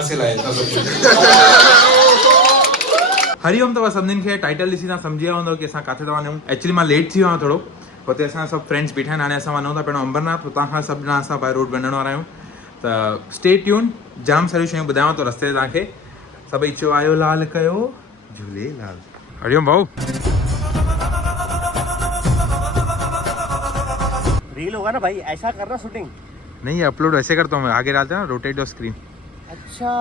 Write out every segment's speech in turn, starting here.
कहाँ से लाए था सब हरिओम तव्हां सभिनीनि खे टाइटल ॾिसी तव्हां सम्झी विया हूंदव की असां किथे था वञूं। एक्चुअली मां लेट थी वियो आहियां थोरो, हुते असां सभु फ्रेंड्स बीठा आहिनि। हाणे असां वञूं था पहिरियों अंबरनाथ, हुतां खां सभु ॼणा असां बाय रोड वञण वारा आहियूं। त स्टे ट्यून, जाम सारियूं शयूं ॿुधायांव थो रस्ते ते तव्हांखे। सभई चयो आयो लाल कयो झूलेलाल। हरिओम भाऊ। रील होगा ना भाई, ऐसा करना शूटिंग नहीं, अपलोड वैसे करता हूँ मैं, आगे डालते हैं ना, रोटेट योर स्क्रीन। अच्छा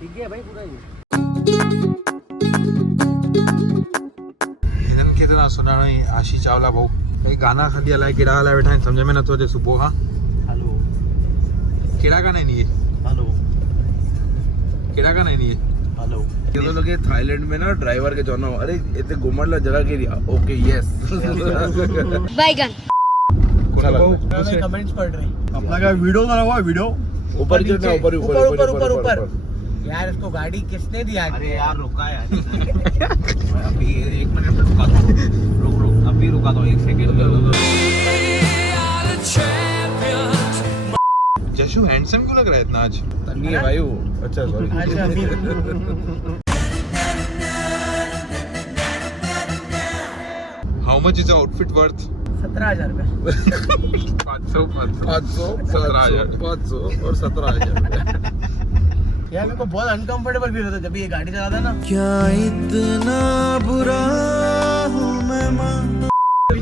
ठीक है भाई, पूरा हिननि की तरह सुञाणो ई आशी चावला भाऊ। कई गाना खाली हलाए कहिड़ा हलाए वेठा आहिनि, सम्झ में नथो अचे सुबुह खां। हेलो, कहिड़ा गाना आहिनि इहे? हेलो, कहिड़ा गाना आहिनि इहे? हेलो। ये तो लगे थाईलैंड में ना ड्राइवर के चवंदा हुआ, अरे इते घुमण लाइ जगह कहिड़ी आहे? ओके यस बैगन। कमेंट्स पढ़ रहे हैं अपना का वीडियो बना हुआ है, वीडियो ऊपर चढ़ना, ऊपर ऊपर यार। इसको गाड़ी किसने दिया? अरे यार रुका यार अभी 1 मिनट रुका दो, रुक अभी रुका दो 1 सेकंड। जशु हैंडसम क्यों लग रहा है इतना आज? तन्नी है भाई वो। अच्छा sorry. How much is outfit worth? 17,000 रुपए। 500 500 और 17,000। यार मेरे को बहुत अनकंफर्टेबल फील होता है जब ये गाड़ी चलाता है ना। क्या इतना बुरा हूँ मैं मां।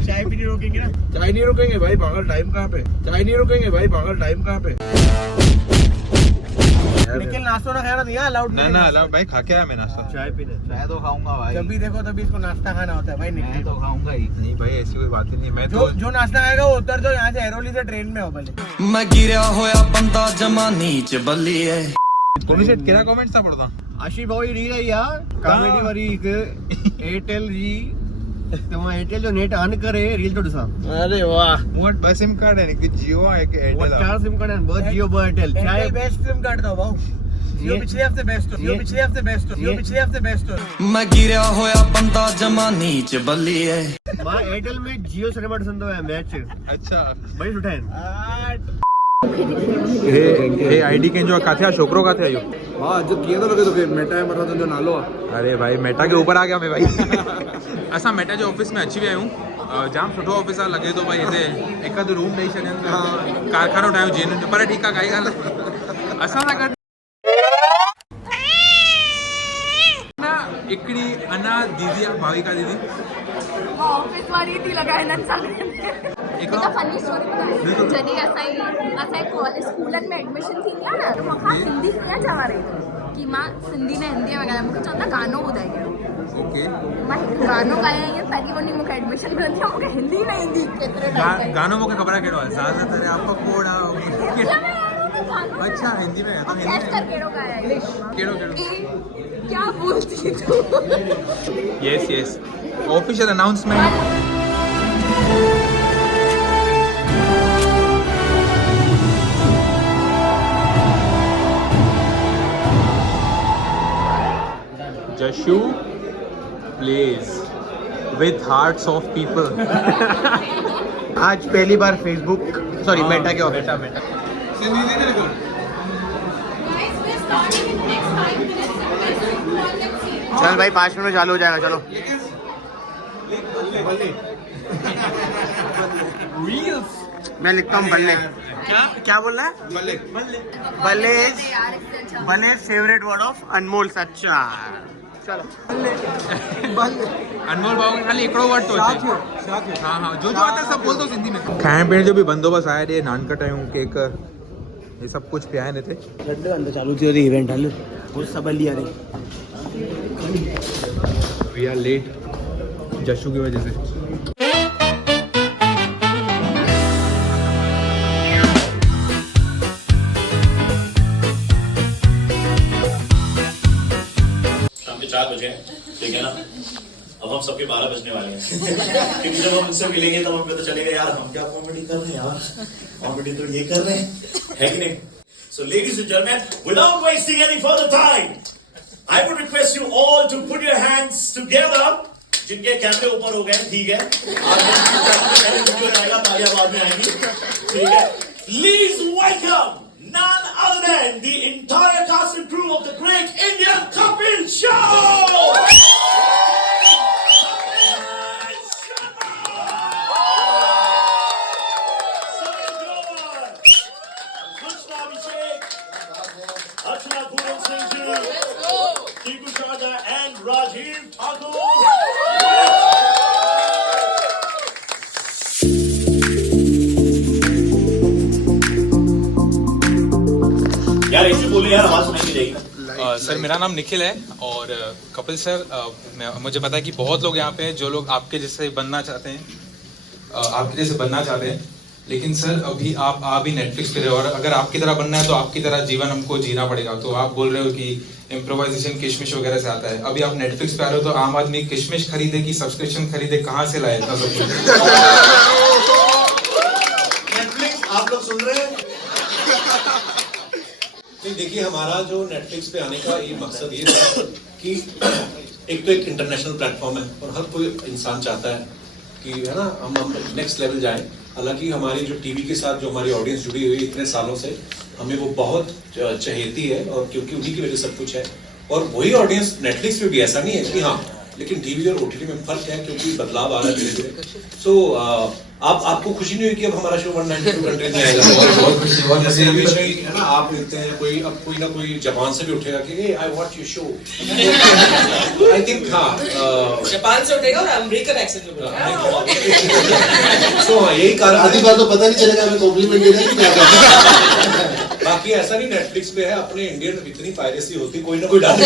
चाय भी नहीं रोकेंगे ना? चाय नहीं रुकेंगे भाई, पागल टाइम कहाँ पे? चाय नहीं रुकेंगे भाई, पागल टाइम कहाँ पे? लेकिन नाश्ता ना खाना नहीं अलाउड। ना ना अलाउड भाई, खा के आया मैं नाश्ता। चाय पीने चाय तो खाऊंगा भाई। जब भी देखो तभी इसको नाश्ता खाना होता है भाई। मैं तो खाऊंगा ही। नहीं भाई ऐसी कोई बात ही नहीं। मैं जो नाश्ता खाएगा वो उतर जो यहाँ से एरोली से ट्रेन में हो भले। मैं गिरा होया बंदा जमा नीच बल्ली है। कोनी सेट केड़ा कमेंट्स था पढ़ता? आशी भाई री रही यार कॉमेडी वाली एयरटेल जी तो एयरटेल जो नेट ऑन करे रील तो दिसा। अरे वाह, मोट बस सिम कार्ड है कि जियो है कि वो एयरटेल? 4 सिम कार्ड है, बहुत जियो बहुत एयरटेल। चाहे बेस्ट सिम कार्ड दो भाऊ। जियो पिछले हफ्ते बेस्ट हो, जियो पिछले हफ्ते बेस्ट हो, जियो पिछले हफ्ते बेस्ट हो। मैं गिरा होया बंदा जमा नीच बल्ली है। मां एयरटेल में जियो सिनेमा पसंद है मैच। अच्छा भाई उठाएं हे आईडी के जो काथे छोकरो काथे आयो? हां जो किए तो लगे तो के मेटा है मरा तो जो नालो आहे। अरे भाई मेटा के ऊपर आ गया मैं भाई। असां मेटा जो ऑफिस में अची विया आहियूं। जाम सुठो ऑफिस आहे, लॻे थो भाई हिते हिकु अधु रूम ॾेई छॾनि था, कारखानो ठाहियो जीअं जो। पर ठीकु आहे, काई ॻाल्हि आहे। असां सां गॾु हिकिड़ी अना दीदी आहे, भाविका दीदी। ऑफिस वाली थी लॻाए न हिकु फनी स्टोरी ॿुधाए। जॾहिं असांजे कॉलेज स्कूलनि में एडमिशन थींदी आहे न, त मूंखां सिंधी कीअं चवा रही की मां सिंधी न हिंदी में ॻाल्हायां। मूंखे चवंदा गानो ॿुधाए कहिड़ो। ओके, मां हिकु गानो ॻाल्हायां ईअं, तॾहिं वञी मूंखे एडमिशन मिलंदी आहे। मूंखे हिंदी न ईंदी केतिरे टाइम। गानो मूंखे ख़बर आहे कहिड़ो आहे, ज़्यादा तेरे आप पकोड़ा। अच्छा हिंदी में है तो हिंदी में कहिड़ो ॻाल्हाया इंग्लिश कहिड़ो कहिड़ो? क्या बोलती तू? Yes yes, official announcement. Jashu plays with hearts of people. आज पहली बार फेसबुक सॉरी मेटा के ऑफिस। चल भाई 5 मिनट में चालू हो जाएगा। चलो मैं लिखता हूँ बल्ले। क्या बोल रहा है? बल्ले फेवरेट वर्ड ऑफ अनमोल। सच्चा चलो अनमोल भाऊ के खाली एकड़ो वर्ड तो अचे। हाँ हाँ, जो आता है सब बोल दो सिंधी में। खाइण पीअण जो भी बंदोबस्त आहे ॾे, नान कटायूं, केक, ये सब कुछ पिया आहिनि हिते। ठंडे अंदर चालू थी रही इवेंट हल वो सब हली आ रही। वी आर लेट जशु की वजह से। शाम के 4 बजे ठीक है ना। अब हम सबके 12 बजने वाले हैं क्योंकि जब हम उनसे मिलेंगे तब हमें पता चलेगा यार हम क्या कॉमेडी कर रहे हैं यार, कॉमेडी तो ये कर रहे हैं, है कि नहीं? So ladies and gentlemen, without wasting any further time, I would request you all to put your hands together. जिनके कैमरे ऊपर हो गए ठीक है, आएगा तालियां बाद में आएंगी ठीक है। Please welcome none other than the entire cast and crew Archana Puran Singh ji, Tiku Shada and Rajiv Thakur. यार ऐसे बोले यार आवाज सुनाई नहीं देगी। सर मेरा नाम निखिल है और कपिल सर मुझे पता है कि बहुत लोग यहाँ पे हैं जो लोग आपके जैसे बनना चाहते हैं लेकिन सर अभी आप भी नेटफ्लिक्स पे रहे हो और अगर आपकी तरह बनना है तो आपकी तरह जीवन हमको जीना पड़ेगा। तो आप बोल रहे हो कि इम्प्रोवाइजेशन किशमिश वगैरह से आता है, अभी आप नेटफ्लिक्स पे आ रहे हो तो आम आदमी किशमिश खरीदे कि सब्सक्रिप्शन खरीदे, कहाँ से लाए इतना सब कुछ? नेटफ्लिक्स आप लोग सुन रहे हैं? नहीं देखिए, हमारा जो नेटफ्लिक्स पे आने का ये मकसद ये था कि एक तो एक इंटरनेशनल प्लेटफॉर्म है और हर कोई इंसान चाहता है कि है ना हम नेक्स्ट लेवल जाएं। हालांकि हमारी जो टीवी के साथ जो हमारी ऑडियंस जुड़ी हुई है इतने सालों से, हमें वो बहुत चहेती है और क्योंकि उन्हीं की वजह सब कुछ है। और वही ऑडियंस नेटफ्लिक्स पे भी, ऐसा नहीं है कि हाँ, लेकिन टीवी और ओटीटी में फर्क है क्योंकि बदलाव आ रहा है धीरे धीरे। सो आपको खुशी नहीं हुई कि अब हमारा शो 192 कंट्रीज में आएगा? बहुत खुशी हुआ। जैसे अभी है ना, आप मिलते हैं कोई ना कोई जापान से भी उठेगा कि I watch your show. I think हाँ जापान से उठेगा और अमेरिकन एक्सेंट में बोलेगा। सो हाँ, यही कारण आधी बात तो पता नहीं चलेगा हमें कॉम्प्लीमेंट दे रहे हैं कि क्या कर रहे हैं। बाकी ऐसा नहीं नेटफ्लिक्स पे है, अपने इंडियन इतनी पायरेसी होती कोई ना कोई डाल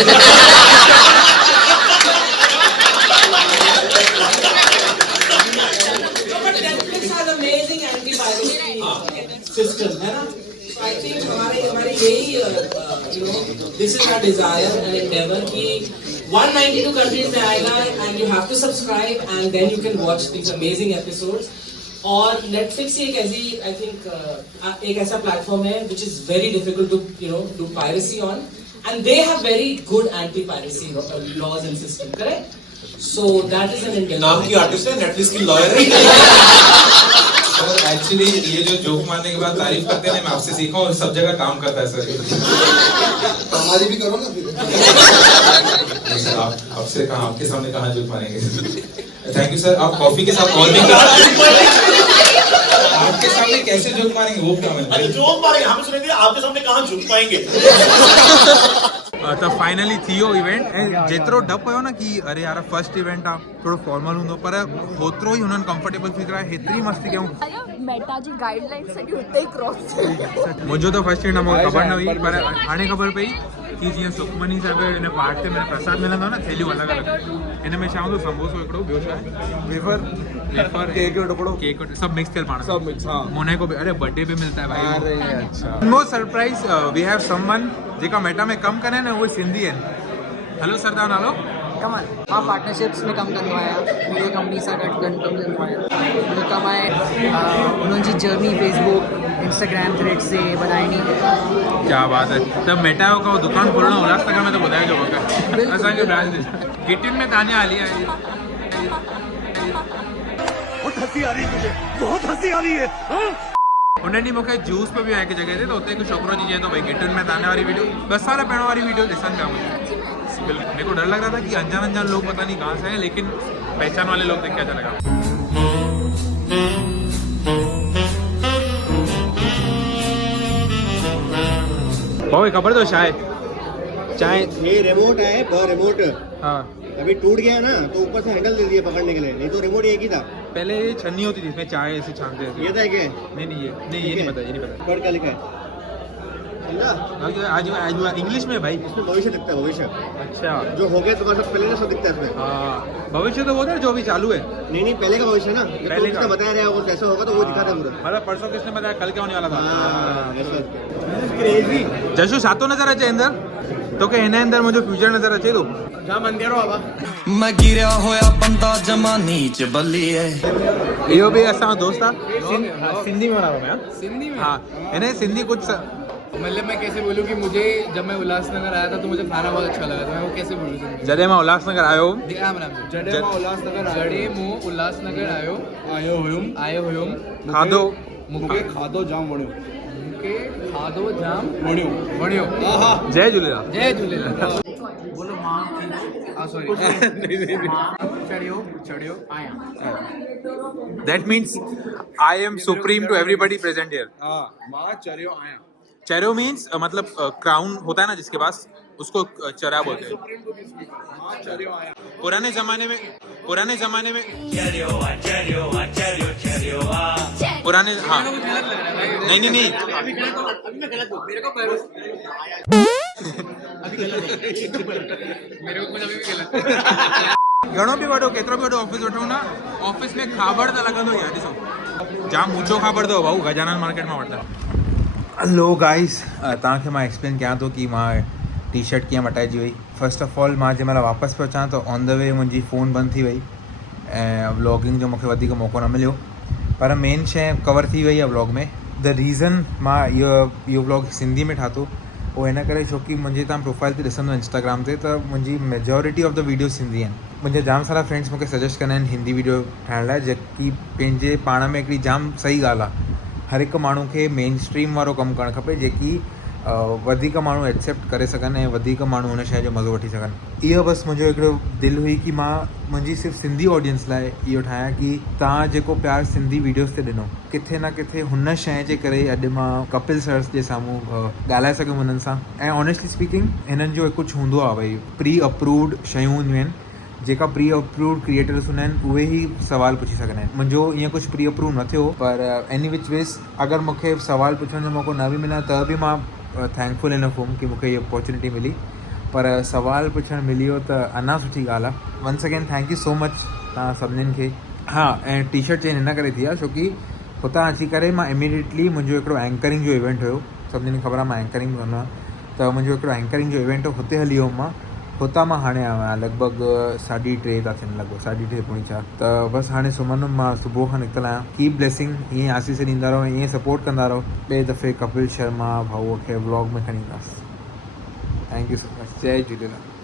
amazing anti-piracy system है ना। I think हमारे यही this is our desire and endeavor कि 192 countries में आएगा and you have to subscribe and then you can watch these amazing episodes। और Netflix ही एक ऐसी I think एक ऐसा प्लेटफॉर्म है which is very difficult to do piracy on and they have very good anti-piracy laws and system, correct? So that is an endeavor। नाम की artist है, Netflix की लॉयर है। सर एक्चुअली ये जो जोक मारने के बाद तारीफ करते हैं मैं आपसे सीखा हूँ, सब जगह काम करता है सर। हमारी भी करो ना फिर। सर आपसे कहा, आपके सामने कहाँ जोक मारेंगे? Thank you sir. आप कॉफी के साथ और भी आपके सामने कैसे जोक मारेंगे वो क्या अरे जोक मारेंगे, हमें सुनेंगे, आपके सामने कहाँ झुक पाएंगे? त फाइनली थियो इवेंट ऐं जेतिरो डप हुयो न कि अरे यार फर्स्ट इवेंट आहे थोरो फॉर्मल हूंदो, पर होतिरो ई हुननि कंफर्टेबल फील करायो, हेतिरी मस्ती कयूं। मेटा जी गाइडलाइन सॼी हुते ई क्रॉस। मुंहिंजो त फर्स्ट इवेंट मूंखे ख़बर न हुई, पर हाणे ख़बर पई कि जीअं सुखमनी साहिब हिन पार्ट ते प्रसाद मिलंदो न, थैलियूं अलॻि अलॻि, हिन में छा हूंदो? संबोसो हिकिड़ो, ॿियो छा आहे? वेफर केक जो टुकड़ो, केक सभु मिक्स थियल पाण सब मिक्स। हाँ, मुने को भी अरे बर्थडे पे मिलता है भाई। अरे अच्छा। No surprise, we have someone जेका मेटा में कम करे न, उहे सिंधी आहिनि। हेलो सर, तव्हां नालो? कमल। मां पार्टनरशिप्स में कमु कंदो आहियां, वीडियो कंपनी सां गॾु कमु कंदो आहियां। मुंहिंजो कमु आहे उन्हनि जी जर्नी फेसबुक इंस्टाग्राम थ्रेड से ॿुधाइणी। क्या बात है। त मेटा जो को दुकान खोलणो उल्हासनगर में, त ॿुधाइजो मूंखे, असांखे ब्रांच किटिन में तानिया हली आहे। बहुत हंसी आ रही है तुझे, बहुत हंसी आ रही है। उन्हनि मूंखे जूस पे बि आहे हिकु जॻह ते, त हुते हिकु छोकिरो अची चए थो भई गिटुनि में ताने वारी वीडियो 2 साल पहिरियों वारी वीडियो ॾिसनि पिया मुझे। मेरे को डर लग रहा था कि अनजान लोग पता नहीं कहाँ से हैं, लेकिन पहचान वाले लोग देख के अच्छा लगा। भाई खबर तो चाय ये रिमोट है, पर रिमोट हाँ अभी टूट गया ना, तो ऊपर से हैंडल दे दिया पकड़ने के लिए, नहीं तो रिमोट एक ही था। पहले छन्नी होती थी इसमें चाय ऐसे छानते थे। ये था क्या? नहीं ये नहीं पता। पढ़ क्या लिखा है? आज इंग्लिश में भाई, इसमें भविष्य दिखता है, भविष्य। अच्छा, जो हो गया तुम्हारा सब पहले का सब दिखता है इसमें। हाँ, भविष्य तो वो था जो अभी चालू है। नहीं पहले का भविष्य ना, पहले का बताया रहा होगा कैसा होगा, तो वो दिखा था पूरा। मतलब परसों किसने बताया कल क्या होने वाला था? क्रेजी। जशु छातो नजर अचे अंदर तो के हिन अंदर मुझे फ्यूचर नजर अचे तो जाम अंधेरो बाबा। मैं गिरया होया बंदा जमा नीच बल्ली है। यो भी असा दोस्त था, सिंधी में रहा मैं। सिंधी में? हाँ, इन्हें सिंधी कुछ मतलब मैं कैसे बोलूँ कि मुझे जब मैं उल्लासनगर आया था तो मुझे खाना बहुत अच्छा लगा था, मैं वो कैसे बोलूँ? जॾहिं मां उल्हासनगर आयो जॾहिं मां उल्लासनगर आयो हुयुम खाधो मूंखे खाधो जाम वणियो। वणियो। जय झूलेलाल। जय झूलेलाल। बोलो मां सॉरी चढ़ियो आया। That means I am supreme to everybody present here. हाँ, मां चरियो आया। चेरो मीन्स मतलब क्राउन होता है ना जिसके पास, उसको चरा बोलते हैं। पुराने जमाने में पुराने हाँ नहीं घणो बि वॾो केतिरो बि वॾो ऑफिस वठूं ना, ऑफिस में खाबड़ त लॻंदो ई आहे। ॾिसो जाम ऊंचो खाबड़ अथव भाऊ, गजानन मार्केट मां वठंदा। हलो गाइस, तव्हांखे मां एक्सप्लेन कयां थो कि मां टी शर्ट कीअं मटाइजी वई। फर्स्ट ऑफ ऑल मां जंहिं महिल वापसि पियो अचां त ऑन द वे मुंहिंजी फ़ोन बंदि थी वई ऐं व्लॉगिंग जो मूंखे वधीक मौक़ो न मिलियो, पर मेन शइ कवर थी वई आहे व्लॉग में। द रीज़न मां इहो व्लॉग सिंधी में ठातो उहो हिन करे छोकी मुंहिंजी तव्हां प्रोफाइल ते ॾिसंदो इंस्टाग्राम ते त मुंहिंजी majority of the video Sindhi आहिनि। मुंहिंजा जाम सारा फ्रेंड्स मूंखे सजेस्ट कंदा आहिनि हिंदी वीडियो ठाहिण लाइ, जेकी पंहिंजे पाण में हिकिड़ी जाम सही ॻाल्हि आहे। हर हिकु माण्हू खे मेन स्ट्रीम वारो कमु करणु खपे, जेकी वधीक माण्हू एक्सेप्ट करे सघनि ऐं वधीक माण्हू हुन शइ जो मज़ो वठी सघनि। इहो बसि मुंहिंजो हिकिड़ो दिलि हुई कि मां मुंहिंजी सिर्फ़ु सिंधी ऑडियंस लाइ इहो ठाहियां कि तव्हां जेको प्यार सिंधी वीडियोज़ ते ॾिनो, किथे न किथे हुन शइ जे करे अॼु मां कपिल सर्स जे साम्हूं ॻाल्हाए सघियुमि हुननि सां। ऐं ऑनेस्टली स्पीकिंग हिननि जो कुझु हूंदो आहे भई प्री अप्रूव्ड शयूं हूंदियूं आहिनि, जेका प्री अप्रूव्ड क्रिएटर्स हूंदा आहिनि उहे ई सवाल पुछी सघंदा आहिनि। मुंहिंजो ईअं कुझु प्री अप्रूव न थियो, पर एनी विच वेस अगरि मूंखे सवाल पुछण जो मौक़ो न बि मिलियो त बि मां थैंकफुल इनफ हुउमि कि मूंखे इहा अपॉर्चुनिटी मिली, पर सवाल पुछणु मिलियो त अञा सुठी ॻाल्हि आहे। Once again thank you so much तव्हां सभिनीनि खे। हा, ऐं टी शर्ट चेंज हिन करे थी आहे छोकी हुतां अची करे मां इमीडिएटली मुंहिंजो हिकिड़ो एंकरिंग जो इवेंट हुयो, सभिनीनि खे ख़बर आहे मां एंकरिंग कंदो आहियां, त मुंहिंजो हिकिड़ो एंकरिंग जो इवेंट हो, हुते हली वियुमि मां। हुतां मां हाणे आयो आहियां लॻभॻि 3:30 था थियनि, लॻभॻि 3:30 पोणी 4। त बसि हाणे सुम्हंदुमि मां, सुबुह खां निकितल आहियां। कीप ब्लेसिंग, ईअं आसीस ॾींदा रहो, ईअं सपोर्ट कंदा रहो। ॿिए दफ़े कपिल शर्मा भाऊअ खे व्लॉग में खणी ईंदासीं। थैंक यू सो मच, जय झूलेलाल।